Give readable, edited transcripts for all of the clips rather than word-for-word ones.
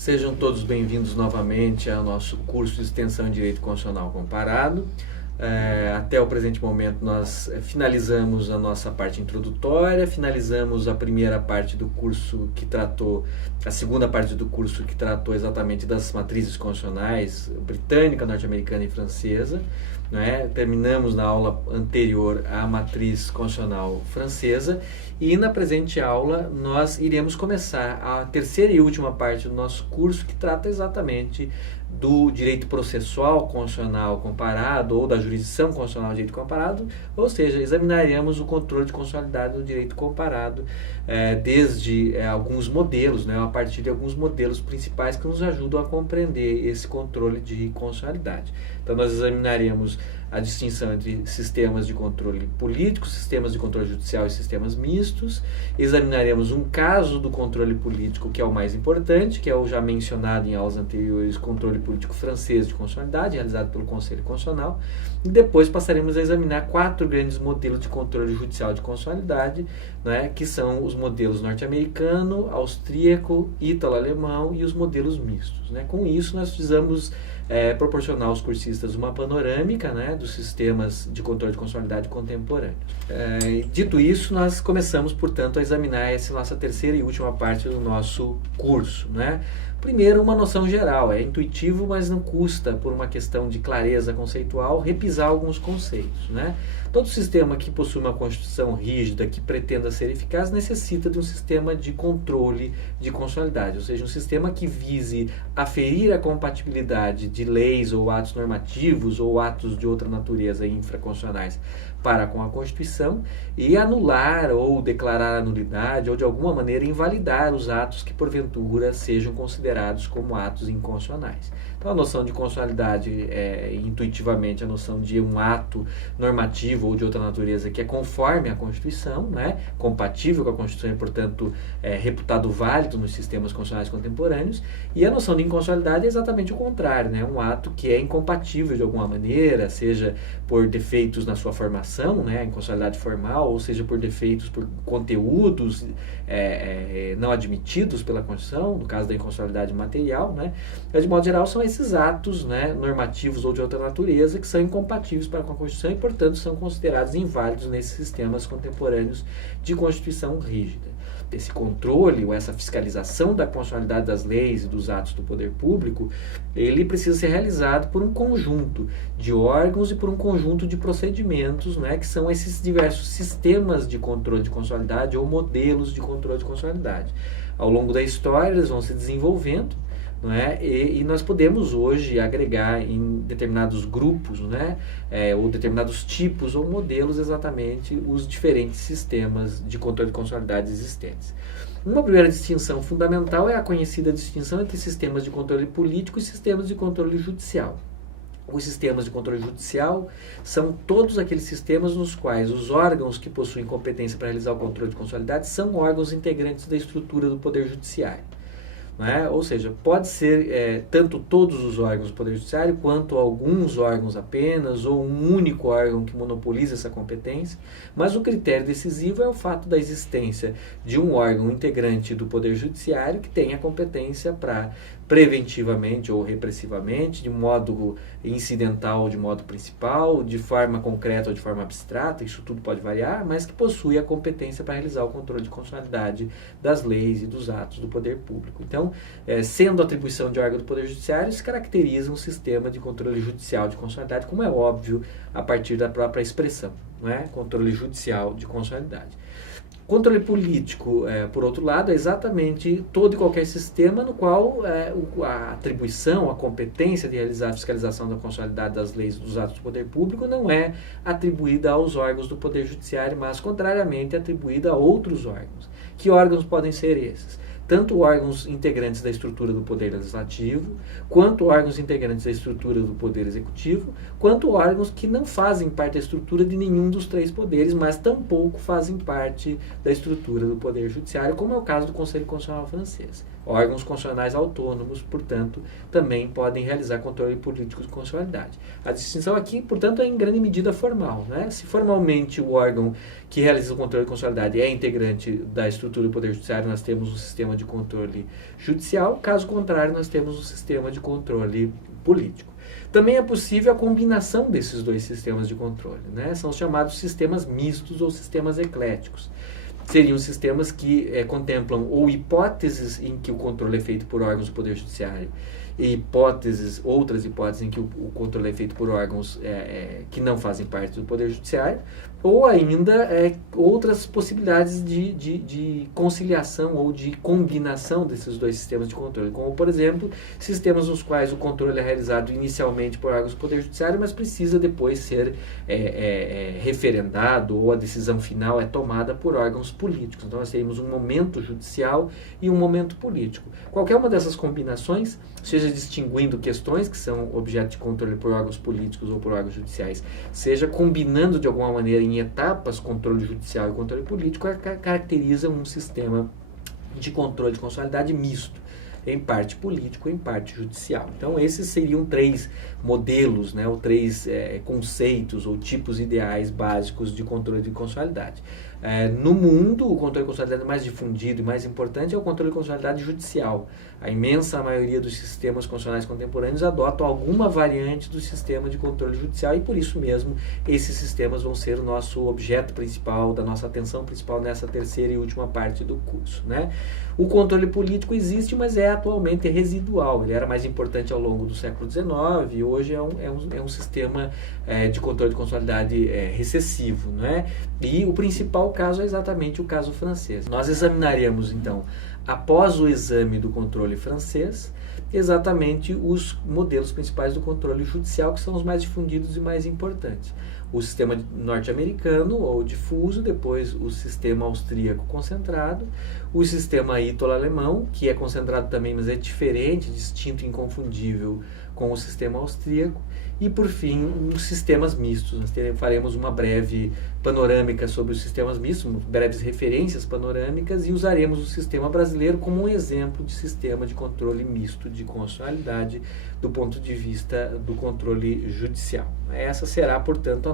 Sejam todos bem-vindos novamente ao nosso curso de Extensão em Direito Constitucional Comparado. Até o presente momento nós finalizamos a nossa parte introdutória, finalizamos a primeira parte do curso que tratou, a segunda parte do curso que tratou exatamente das matrizes constitucionais britânica, norte-americana e francesa. Terminamos na aula anterior a matriz constitucional francesa e na presente aula nós iremos começar a terceira e última parte do nosso curso que trata exatamente do direito processual constitucional comparado ou da jurisdição constitucional de direito comparado, ou seja, examinaremos o controle de constitucionalidade do direito comparado desde alguns modelos, a partir de alguns modelos principais que nos ajudam a compreender esse controle de constitucionalidade. Então nós examinaremos a distinção entre sistemas de controle político, sistemas de controle judicial e sistemas mistos. Examinaremos um caso do controle político que é o mais importante, que é o já mencionado em aulas anteriores, controle político francês de constitucionalidade, realizado pelo Conselho Constitucional. E depois passaremos a examinar 4 grandes modelos de controle judicial de constitucionalidade, que são os modelos norte-americano, austríaco, ítalo-alemão e os modelos mistos. Com isso, nós precisamos proporcionar aos cursistas uma panorâmica dos sistemas de controle de constitucionalidade contemporâneos. Dito isso, nós começamos, portanto, a examinar essa nossa terceira e última parte do nosso curso. Primeiro, uma noção geral. É intuitivo, mas não custa, por uma questão de clareza conceitual, repisar alguns conceitos. Todo sistema que possui uma Constituição rígida, que pretenda ser eficaz, necessita de um sistema de controle de constitucionalidade, ou seja, um sistema que vise aferir a compatibilidade de leis ou atos normativos ou atos de outra natureza infraconstitucionais para com a Constituição e anular ou declarar a nulidade ou de alguma maneira invalidar os atos que porventura sejam considerados como atos inconstitucionais. Então a noção de constitucionalidade é intuitivamente a noção de um ato normativo ou de outra natureza que é conforme à Constituição, compatível com a Constituição e portanto reputado válido nos sistemas constitucionais contemporâneos, e a noção de inconstitucionalidade é exatamente o contrário, um ato que é incompatível de alguma maneira, seja por defeitos na sua formação, a inconstitucionalidade formal, ou seja por defeitos por conteúdos não admitidos pela Constituição, no caso da inconstitucionalidade material, mas de modo geral são esses atos normativos ou de outra natureza que são incompatíveis para com a Constituição e portanto são considerados inválidos nesses sistemas contemporâneos de Constituição rígida. Esse controle ou essa fiscalização da constitucionalidade das leis e dos atos do poder público, ele precisa ser realizado por um conjunto de órgãos e por um conjunto de procedimentos, que são esses diversos sistemas de controle de constitucionalidade ou modelos de controle de constitucionalidade. Ao longo da história, eles vão se desenvolvendo, e nós podemos hoje agregar em determinados grupos, ou determinados tipos ou modelos exatamente os diferentes sistemas de controle de constitucionalidade existentes. Uma primeira distinção fundamental é a conhecida distinção entre sistemas de controle político e sistemas de controle judicial. Os sistemas de controle judicial são todos aqueles sistemas nos quais os órgãos que possuem competência para realizar o controle de constitucionalidade são órgãos integrantes da estrutura do Poder Judiciário. Ou seja, pode ser tanto todos os órgãos do Poder Judiciário, quanto alguns órgãos apenas, ou um único órgão que monopoliza essa competência, mas o critério decisivo é o fato da existência de um órgão integrante do Poder Judiciário que tenha competência para preventivamente ou repressivamente, de modo incidental ou de modo principal, de forma concreta ou de forma abstrata, isso tudo pode variar, mas que possui a competência para realizar o controle de constitucionalidade das leis e dos atos do poder público. Então, sendo atribuição de órgão do Poder Judiciário, se caracteriza um sistema de controle judicial de constitucionalidade, como é óbvio a partir da própria expressão, controle judicial de constitucionalidade. Controle político, por outro lado, é exatamente todo e qualquer sistema no qual a atribuição, a competência de realizar a fiscalização da constitucionalidade das leis e dos atos do poder público não é atribuída aos órgãos do Poder Judiciário, mas, contrariamente, é atribuída a outros órgãos. Que órgãos podem ser esses? Tanto órgãos integrantes da estrutura do Poder Legislativo, quanto órgãos integrantes da estrutura do Poder Executivo, quanto órgãos que não fazem parte da estrutura de nenhum dos 3 poderes, mas tampouco fazem parte da estrutura do Poder Judiciário, como é o caso do Conselho Constitucional francês. Órgãos constitucionais autônomos, portanto, também podem realizar controle político de constitucionalidade. A distinção aqui, portanto, é em grande medida formal, né? Se formalmente o órgão que realiza o controle de constitucionalidade é integrante da estrutura do Poder Judiciário, nós temos um sistema de controle judicial, caso contrário, nós temos um sistema de controle político. Também é possível a combinação desses dois sistemas de controle, né? São os chamados sistemas mistos ou sistemas ecléticos. Seriam sistemas que contemplam ou hipóteses em que o controle é feito por órgãos do Poder Judiciário e outras hipóteses em que o controle é feito por órgãos que não fazem parte do Poder Judiciário, ou ainda outras possibilidades de conciliação ou de combinação desses dois sistemas de controle, como, por exemplo, sistemas nos quais o controle é realizado inicialmente por órgãos do Poder Judiciário, mas precisa depois ser referendado, ou a decisão final é tomada por órgãos políticos. Então, nós teríamos um momento judicial e um momento político. Qualquer uma dessas combinações, seja distinguindo questões que são objeto de controle por órgãos políticos ou por órgãos judiciais, seja combinando de alguma maneira em etapas controle judicial e controle político, caracteriza um sistema de controle de constitucionalidade misto, em parte político, em parte judicial. Então, esses seriam 3 modelos, né, ou 3 conceitos ou tipos ideais básicos de controle de constitucionalidade. No mundo, o controle de constitucionalidade mais difundido e mais importante é o controle de constitucionalidade judicial. A imensa maioria dos sistemas constitucionais contemporâneos adotam alguma variante do sistema de controle judicial e, por isso mesmo, esses sistemas vão ser o nosso objeto principal, da nossa atenção principal nessa terceira e última parte do curso, né? O controle político existe, mas é atualmente residual. Ele era mais importante ao longo do século XIX e hoje é um sistema de controle de constitucionalidade recessivo, né? E o principal caso é exatamente o caso francês. Nós examinaremos, então, após o exame do controle francês, exatamente os modelos principais do controle judicial, que são os mais difundidos e mais importantes. O sistema norte-americano, ou difuso, depois o sistema austríaco concentrado, o sistema ítalo-alemão, que é concentrado também, mas é diferente, distinto e inconfundível com o sistema austríaco, e, por fim, os sistemas mistos. Nós faremos uma breve panorâmica sobre os sistemas mistos, breves referências panorâmicas, e usaremos o sistema brasileiro como um exemplo de sistema de controle misto de constitucionalidade do ponto de vista do controle judicial. Essa será, portanto,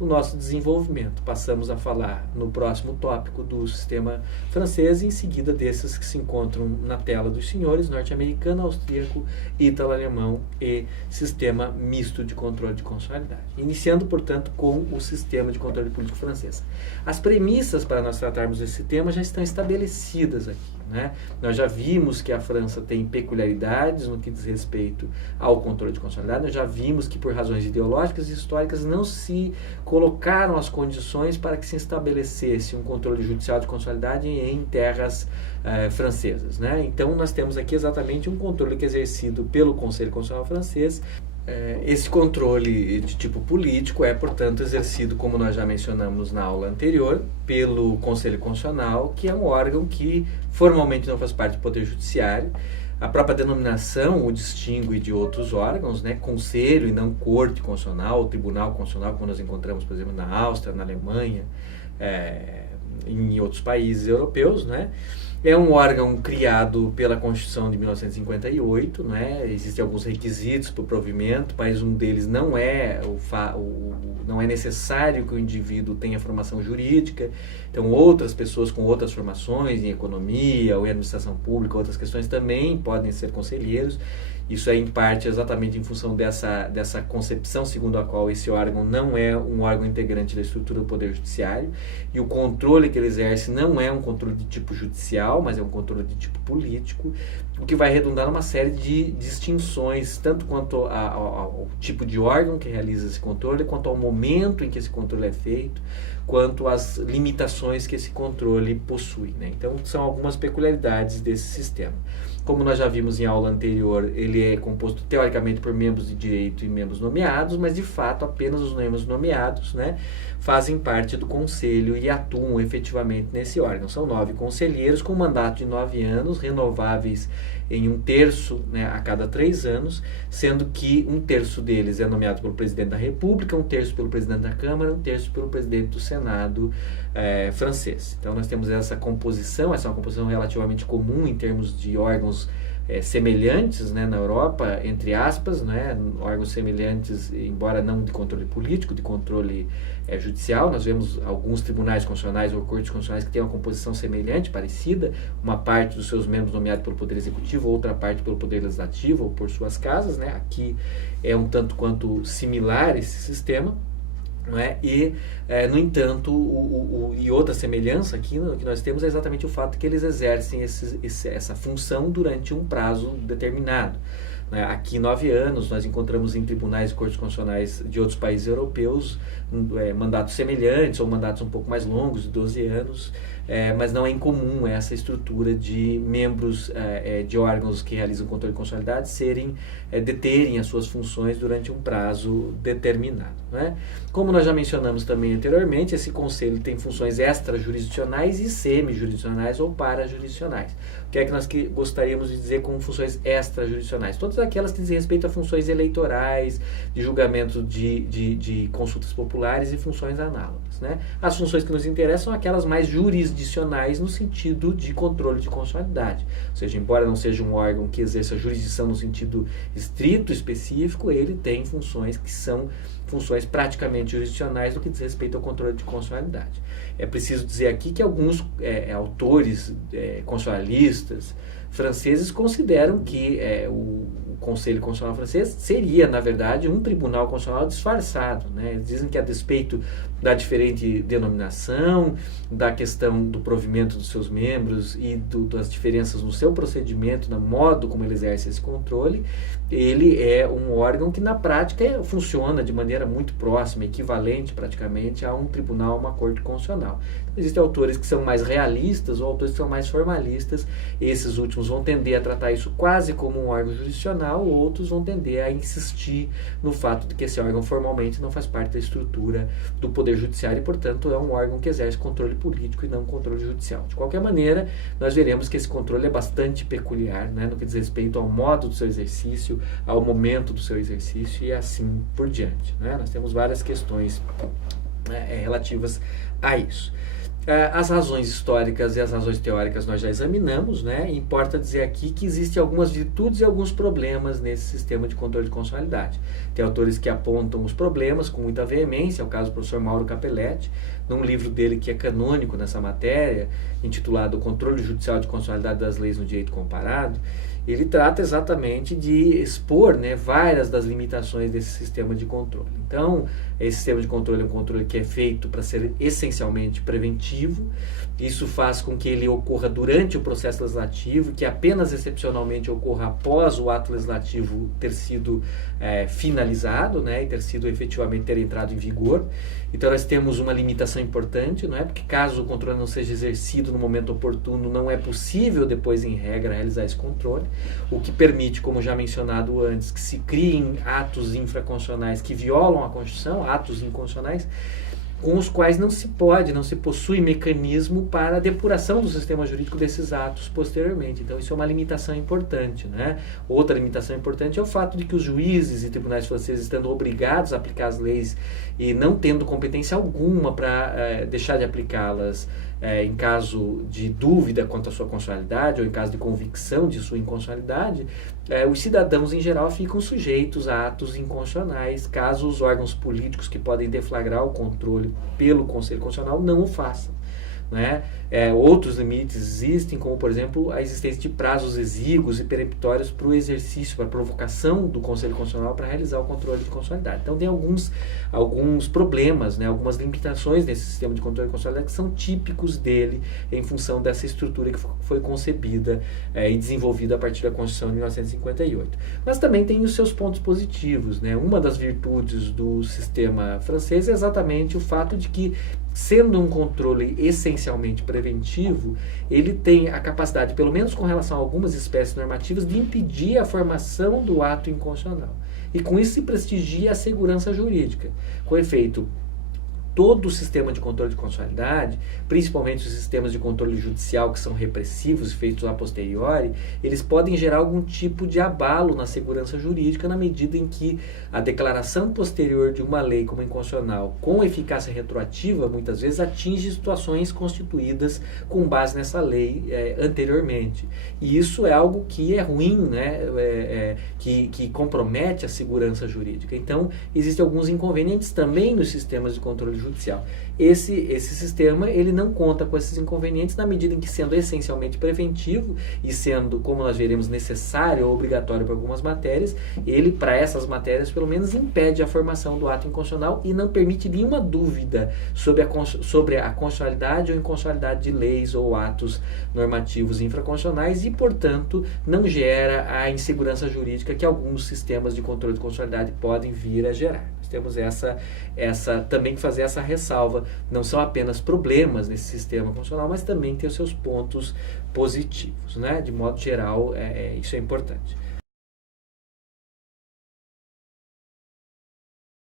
o nosso desenvolvimento. Passamos a falar no próximo tópico do sistema francês e em seguida desses que se encontram na tela dos senhores, norte-americano, austríaco, ítalo-alemão e sistema misto de controle de constitucionalidade. Iniciando, portanto, com o sistema de controle político francês. As premissas para nós tratarmos esse tema já estão estabelecidas aqui, né? Nós já vimos que a França tem peculiaridades no que diz respeito ao controle de constitucionalidade, nós já vimos que por razões ideológicas e históricas não se colocaram as condições para que se estabelecesse um controle judicial de constitucionalidade em terras francesas, né? Então nós temos aqui exatamente um controle que é exercido pelo Conselho Constitucional francês. Esse controle de tipo político é, portanto, exercido, como nós já mencionamos na aula anterior, pelo Conselho Constitucional, que é um órgão que formalmente não faz parte do Poder Judiciário. A própria denominação o distingue de outros órgãos, né? Conselho e não Corte Constitucional, Tribunal Constitucional, como nós encontramos, por exemplo, na Áustria, na Alemanha, em outros países europeus, né? É um órgão criado pela Constituição de 1958, né? Existem alguns requisitos para o provimento, mas um deles não é necessário que o indivíduo tenha formação jurídica. Então, outras pessoas com outras formações em economia ou em administração pública, outras questões também podem ser conselheiros. Isso é, em parte, exatamente em função dessa concepção segundo a qual esse órgão não é um órgão integrante da estrutura do Poder Judiciário, e o controle que ele exerce não é um controle de tipo judicial, mas é um controle de tipo político, o que vai redundar numa série de distinções, tanto quanto ao tipo de órgão que realiza esse controle, quanto ao momento em que esse controle é feito, quanto às limitações que esse controle possui, né? Então, são algumas peculiaridades desse sistema. Como nós já vimos em aula anterior, ele ele é composto teoricamente por membros de direito e membros nomeados, mas de fato apenas os membros nomeados, né, fazem parte do conselho e atuam efetivamente nesse órgão. São 9 conselheiros com mandato de 9 anos, renováveis em 1/3, né, a cada 3 anos, sendo que 1/3 deles é nomeado pelo presidente da República, 1/3 pelo presidente da Câmara, 1/3 pelo presidente do Senado francês. Então nós temos essa composição, essa é uma composição relativamente comum em termos de órgãos semelhantes, né, na Europa, entre aspas, né, órgãos semelhantes, embora não de controle político, de controle judicial. Nós vemos alguns tribunais constitucionais ou cortes constitucionais que têm uma composição semelhante, parecida, uma parte dos seus membros nomeados pelo Poder Executivo, outra parte pelo Poder Legislativo ou por suas casas, né. Aqui é um tanto quanto similar esse sistema. Não é? E, no entanto, e outra semelhança aqui que nós temos é exatamente o fato que eles exercem essa função durante um prazo determinado. Né? Aqui, 9 anos, nós encontramos em tribunais e cortes constitucionais de outros países europeus mandatos semelhantes ou mandatos um pouco mais longos, de 12 anos, mas não é incomum essa estrutura de membros de órgãos que realizam controle de constitucionalidade deterem as suas funções durante um prazo determinado. Né? Como nós já mencionamos também anteriormente, esse conselho tem funções extrajurisdicionais e semi-jurisdicionais ou parajurisdicionais. O que é que nós gostaríamos de dizer como funções extrajurisdicionais? Todas aquelas que dizem respeito a funções eleitorais, de julgamento de consultas populares e funções análogas. Né? As funções que nos interessam são aquelas mais jurisdicionais no sentido de controle de constitucionalidade. Ou seja, embora não seja um órgão que exerça jurisdição no sentido estrito, específico, ele tem funções que são funções praticamente jurisdicionais no que diz respeito ao controle de constitucionalidade. É preciso dizer aqui que alguns autores constitucionalistas franceses consideram que o Conselho Constitucional francês seria, na verdade, um tribunal constitucional disfarçado. Né? Eles dizem que, a despeito da diferente denominação, da questão do provimento dos seus membros e das diferenças no seu procedimento, no modo como ele exerce esse controle, ele é um órgão que, na prática, funciona de maneira muito próxima, equivalente praticamente a um tribunal, uma corte constitucional. Então, existem autores que são mais realistas ou autores que são mais formalistas. Esses últimos vão tender a tratar isso quase como um órgão jurisdicional, outros vão tender a insistir no fato de que esse órgão formalmente não faz parte da estrutura do Poder Judiciário e, portanto, é um órgão que exerce controle político e não controle judicial. De qualquer maneira, nós veremos que esse controle é bastante peculiar, né, no que diz respeito ao modo do seu exercício, ao momento do seu exercício e assim por diante. Né? Nós temos várias questões relativas a isso. As razões históricas e as razões teóricas nós já examinamos, né? Importa dizer aqui que existem algumas virtudes e alguns problemas nesse sistema de controle de constitucionalidade. Tem autores que apontam os problemas com muita veemência, é o caso do professor Mauro Capelletti, num livro dele que é canônico nessa matéria, intitulado O Controle Judicial de Constitucionalidade das Leis no Direito Comparado. Ele trata exatamente de expor, né, várias das limitações desse sistema de controle. Então, esse sistema de controle é um controle que é feito para ser essencialmente preventivo. Isso faz com que ele ocorra durante o processo legislativo, que apenas excepcionalmente ocorra após o ato legislativo ter sido finalizado, né, e ter entrado em vigor. Então, nós temos uma limitação importante, não é? Porque caso o controle não seja exercido no momento oportuno, não é possível depois, em regra, realizar esse controle, o que permite, como já mencionado antes, que se criem atos infraconstitucionais que violam a Constituição, atos inconstitucionais, com os quais não se possui mecanismo para a depuração do sistema jurídico desses atos posteriormente. Então, isso é uma limitação importante. Né? Outra limitação importante é o fato de que os juízes e tribunais franceses, estando obrigados a aplicar as leis e não tendo competência alguma para deixar de aplicá-las em caso de dúvida quanto à sua constitucionalidade ou em caso de convicção de sua inconstitucionalidade, os cidadãos em geral ficam sujeitos a atos inconstitucionais caso os órgãos políticos que podem deflagrar o controle pelo Conselho Constitucional não o façam. Né? Outros limites existem, como, por exemplo, a existência de prazos exíguos e peremptórios para o exercício, para a provocação do Conselho Constitucional para realizar o controle de constitucionalidade. Então, tem alguns problemas, né? Algumas limitações nesse sistema de controle de constitucionalidade que são típicos dele em função dessa estrutura que foi concebida e desenvolvida a partir da Constituição de 1958. Mas também tem os seus pontos positivos. Né? Uma das virtudes do sistema francês é exatamente o fato de que sendo um controle essencialmente preventivo, ele tem a capacidade, pelo menos com relação a algumas espécies normativas, de impedir a formação do ato inconstitucional. E com isso se prestigia a segurança jurídica. Com efeito, todo o sistema de controle de constitucionalidade, principalmente os sistemas de controle judicial que são repressivos, feitos a posteriori, eles podem gerar algum tipo de abalo na segurança jurídica na medida em que a declaração posterior de uma lei como inconstitucional, com eficácia retroativa, muitas vezes atinge situações constituídas com base nessa lei anteriormente. E isso é algo que é ruim, né? Que compromete a segurança jurídica. Então, existem alguns inconvenientes também nos sistemas de controle judicial. Esse sistema, ele não conta com esses inconvenientes na medida em que, sendo essencialmente preventivo e sendo, como nós veremos, necessário ou obrigatório para algumas matérias, ele, para essas matérias, pelo menos, impede a formação do ato inconstitucional e não permite nenhuma dúvida sobre a constitucionalidade ou inconstitucionalidade de leis ou atos normativos infraconstitucionais e, portanto, não gera a insegurança jurídica que alguns sistemas de controle de constitucionalidade podem vir a gerar. Temos também que fazer essa ressalva. Não são apenas problemas nesse sistema constitucional, mas também tem os seus pontos positivos, né? De modo geral, isso é importante.